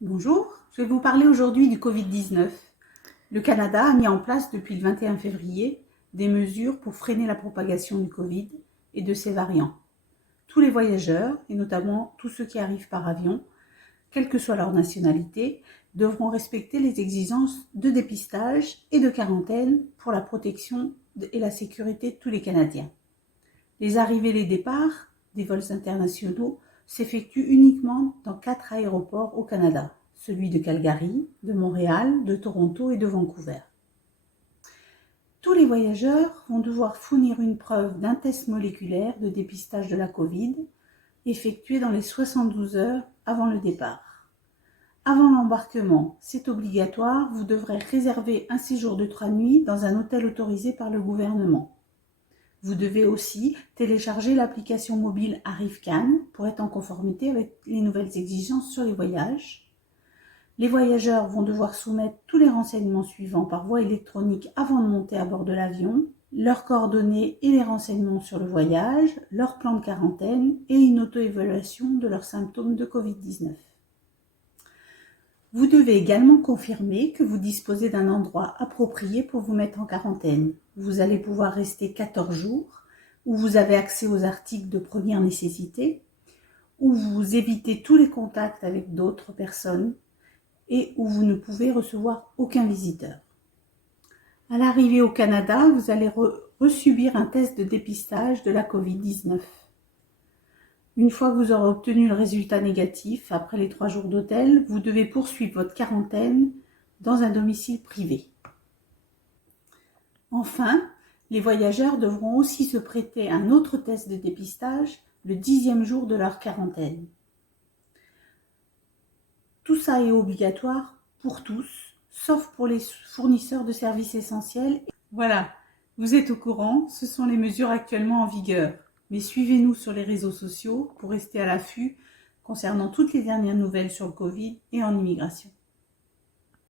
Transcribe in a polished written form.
Bonjour, je vais vous parler aujourd'hui du Covid-19. Le Canada a mis en place depuis le 21 février des mesures pour freiner la propagation du Covid et de ses variants. Tous les voyageurs, et notamment tous ceux qui arrivent par avion, quelle que soit leur nationalité, devront respecter les exigences de dépistage et de quarantaine pour la protection et la sécurité de tous les Canadiens. Les arrivées et les départs des vols internationaux s'effectuent uniquement dans 4 aéroports au Canada, celui de Calgary, de Montréal, de Toronto et de Vancouver. Tous les voyageurs vont devoir fournir une preuve d'un test moléculaire de dépistage de la Covid effectué dans les 72 heures avant le départ. Avant l'embarquement, c'est obligatoire, vous devrez réserver un séjour de 3 nuits dans un hôtel autorisé par le gouvernement. Vous devez aussi télécharger l'application mobile ArriveCan pour être en conformité avec les nouvelles exigences sur les voyages. Les voyageurs vont devoir soumettre tous les renseignements suivants par voie électronique avant de monter à bord de l'avion, leurs coordonnées et les renseignements sur le voyage, leur plan de quarantaine et une auto-évaluation de leurs symptômes de Covid-19. Vous devez également confirmer que vous disposez d'un endroit approprié pour vous mettre en quarantaine. Vous allez pouvoir rester 14 jours, où vous avez accès aux articles de première nécessité, où vous évitez tous les contacts avec d'autres personnes et où vous ne pouvez recevoir aucun visiteur. À l'arrivée au Canada, vous allez resubir un test de dépistage de la Covid-19. Une fois que vous aurez obtenu le résultat négatif, après les 3 jours d'hôtel, vous devez poursuivre votre quarantaine dans un domicile privé. Enfin, les voyageurs devront aussi se prêter à un autre test de dépistage le 10e jour de leur quarantaine. Tout ça est obligatoire pour tous, sauf pour les fournisseurs de services essentiels. Voilà, vous êtes au courant, ce sont les mesures actuellement en vigueur. Mais suivez-nous sur les réseaux sociaux pour rester à l'affût concernant toutes les dernières nouvelles sur le Covid et en immigration.